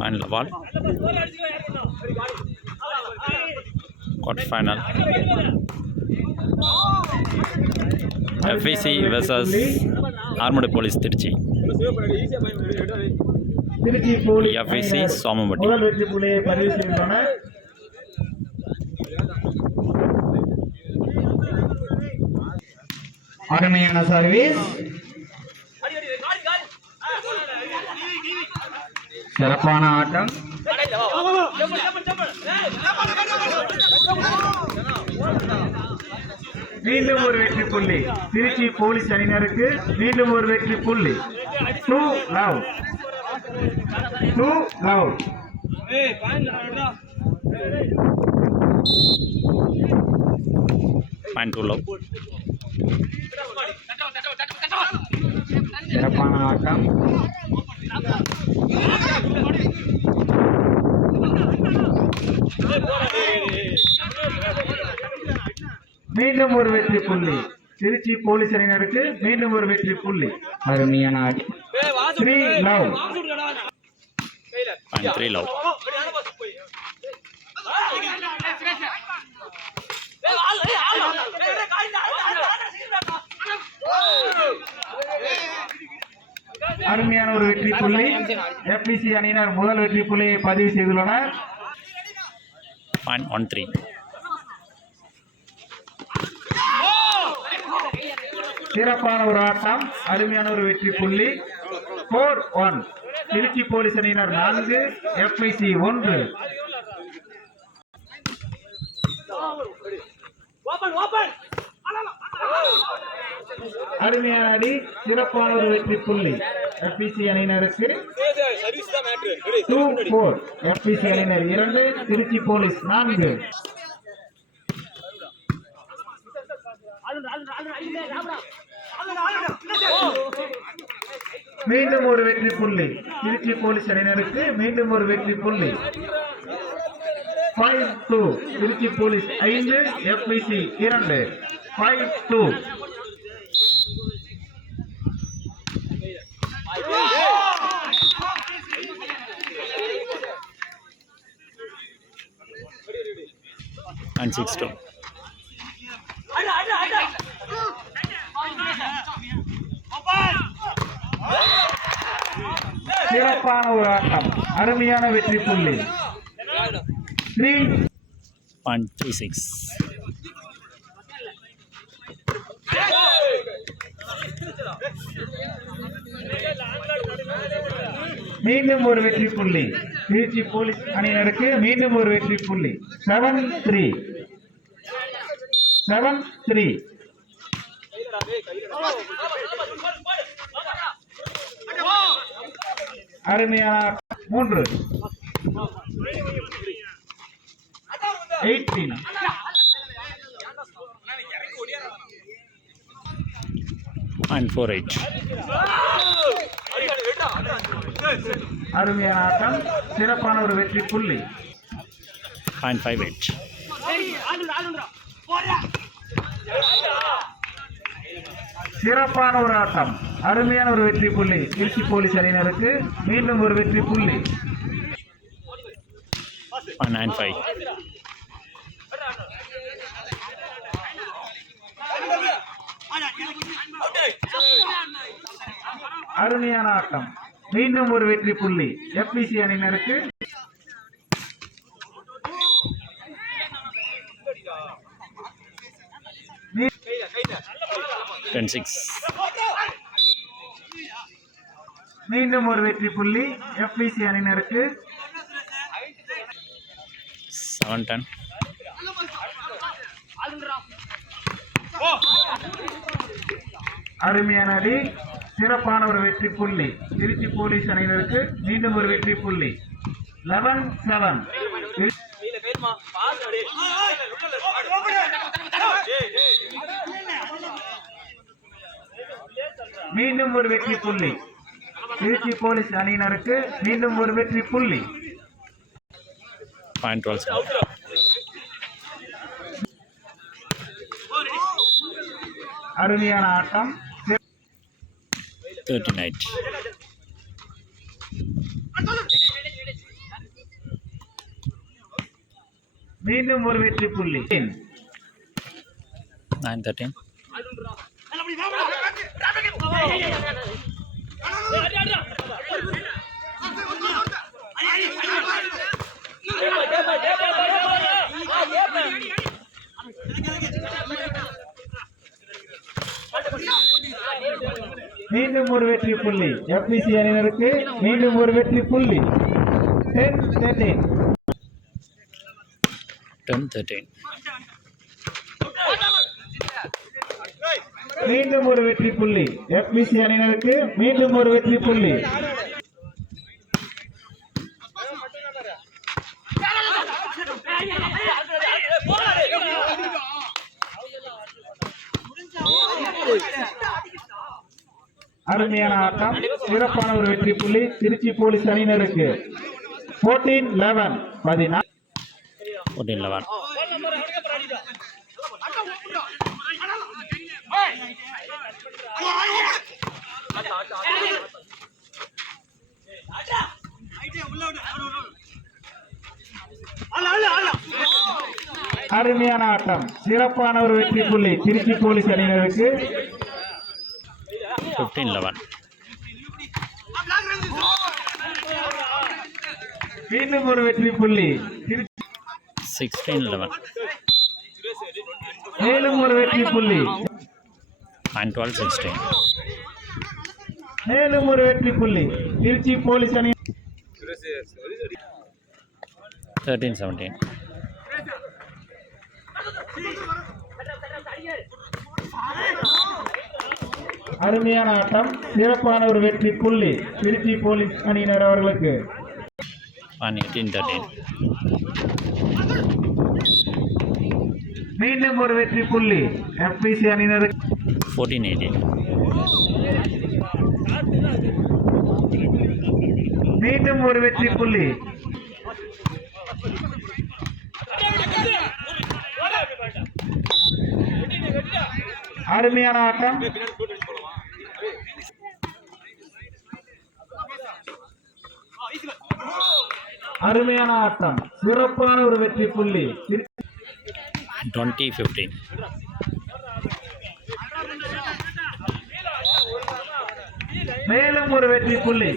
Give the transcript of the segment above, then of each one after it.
Final ball. Quarter final. FEC versus Armed Police Tirchi. FEC Somambatti. அருமையான service, சிறப்பான ஆட்டம். மீண்டும் ஒரு வெற்றி புள்ளி திருச்சி போலீஸ் அணியினருக்கு. மீண்டும் ஒரு வெற்றி புள்ளி. 2 love. Point 2 love. சிறப்பான ஆட்டம். மீண்டும் ஒரு வெற்றி புள்ளி திருச்சி போலீஸ் அணியினருக்கு. மீண்டும் ஒரு வெற்றி புள்ளி. அருமையான ஆட்டம். 3 love. Point 3 love. அருமையான ஒரு வெற்றி புள்ளி. FEC அணியினர் முதல் வெற்றி புள்ளியை பதிவு செய்துள்ளனர். Point 1-3. சிறப்பான ஒரு ஆட்டம். அருமையான ஒரு வெற்றி புள்ளி. 4-1. திருச்சி போலீஸ் அணியினர் 4, FEC 1. அருமையான அடி. சிறப்பான ஒரு வெற்றி புள்ளி FEC அணியினருக்கு. 2-4. FEC அணியினர் 2, திருச்சி போலீஸ் 4. மீண்டும் ஒரு வெற்றி புள்ளி திருச்சி போலீஸ் அணியினருக்கு. மீண்டும் ஒரு வெற்றி புள்ளி. 5-2. Trichy police 5, FEC 2. 5-2. And 6-2. சிறப்பான ஒரு ஆட்டம். அருமையான வெற்றி புள்ளி. 3.36. மீண்டும் ஒரு வெற்றி புள்ளி திருச்சி போலீஸ் அணியினருக்கு. மீண்டும் ஒரு வெற்றி புள்ளி. 7-3. அருமையான 3. 18. And 4-8. அருமையான ஆட்டம். சிறப்பான ஒரு வெற்றி புள்ளி. 5-5-8. சிறப்பான ஒரு ஆட்டம். அருமையான ஒரு வெற்றி புள்ளி திருச்சி போலீஸ் அணியினருக்கு. மீண்டும் ஒரு வெற்றி புள்ளி. 9-5. அருமையான ஆட்டம். மீண்டும் ஒரு வெற்றி புள்ளி FEC அணியினருக்கு. மீண்டும் ஒரு வெற்றி புள்ளி FEC அணியினருக்கு. 7-10. அருமையான அடி. சிறப்பான ஒரு வெற்றி புள்ளி திருச்சி போலீஸ் அணியினருக்கு. மீண்டும் ஒரு வெற்றி புள்ளி. 11-7. மீண்டும் ஒரு வெற்றி புள்ளி திருச்சி போலீஸ் அணியினருக்கு. மீண்டும் ஒரு வெற்றி புள்ளி. அருமையான ஆட்டம். 13-8. மீண்டும் ஒரு வெற்றி புள்ளி 9-13. மீண்டும் ஒரு வெற்றி புள்ளி FBC அணியினருக்கு மீண்டும் ஒரு வெற்றி புள்ளி 10-13. 10-13. மீண்டும் ஒரு வெற்றி புள்ளி FBC அணியினருக்கு மீண்டும் ஒரு வெற்றி புள்ளி அருமையான ஆட்டம் சிறப்பான ஒரு வெற்றி புள்ளி திருச்சி போலீஸ் அணியினருக்கு 14-11. 14-11. அருமையான ஆட்டம் சிறப்பான ஒரு வெற்றி புள்ளி திருச்சி போலீஸ் அணியினருக்கு 15-11. மீண்டும் ஒரு வெற்றி புள்ளி திருச்சி 16-11. மேலும் ஒரு வெற்றி புள்ளி 9-12-16. மேலும் ஒரு வெற்றி புள்ளி திருச்சி போலீஸ் அணி 13-17. அருமையான ஆட்டம் சிறப்பான ஒரு வெற்றி புள்ளி திருச்சி போலீஸ் அணியினர் அவர்களுக்கு 18-13. மீண்டும் ஒரு வெற்றி புள்ளி FBC அணியினருக்கு 14-18. மீண்டும் ஒரு வெற்றி புள்ளி அருமையான ஆட்டம் அருமையான ஆட்டம் சிறப்பான ஒரு வெற்றி புள்ளி 20-15. மேலும் ஒரு வெற்றி புள்ளி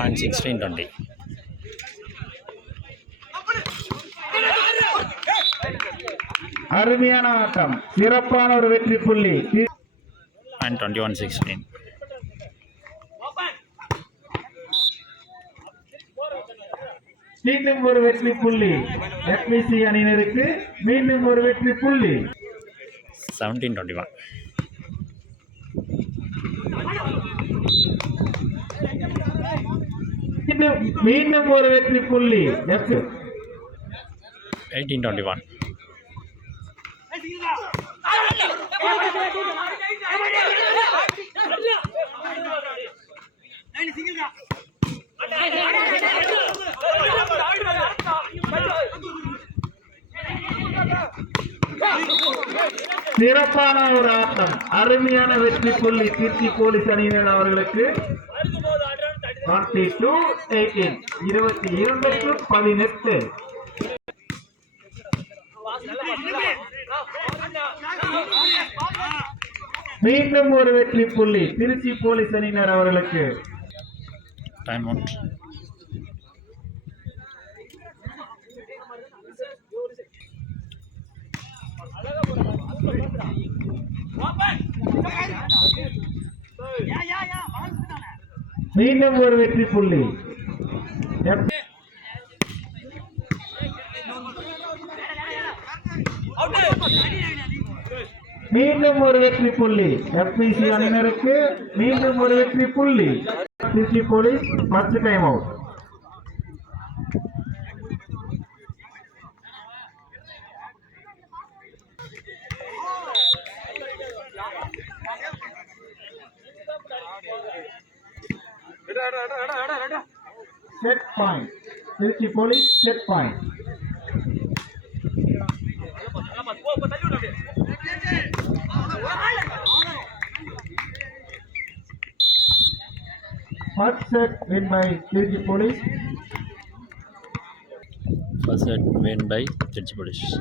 16-20. அருமையான ஆட்டம் சிறப்பான ஒரு வெற்றி புள்ளி 21-16. மீண்டும் ஒரு வெற்றி புள்ளி FBC அணியினருக்கு மீண்டும் ஒரு வெற்றி புள்ளி 17-21. மீண்டும் ஒரு வெற்றி புள்ளி 18-21. சிறப்பான ஒரு ஆட்டம் அருமையான வெற்றி புள்ளி திருச்சி போலீஸ் அணியினர் அவர்களுக்கு 22-18. 22-18. மீண்டும் ஒரு வெற்றி புள்ளி திருச்சி போலீஸ் அணியினர் அவர்களுக்கு Time out. மீண்டும் ஒரு வெற்றி புள்ளி மீண்டும் ஒரு வெற்றி புள்ளி FBC அணியினருக்கு மீண்டும் ஒரு வெற்றி புள்ளி Trichy police first time out set point Trichy police set point First set win by Tirupati Police. First set win by Tirchi Police.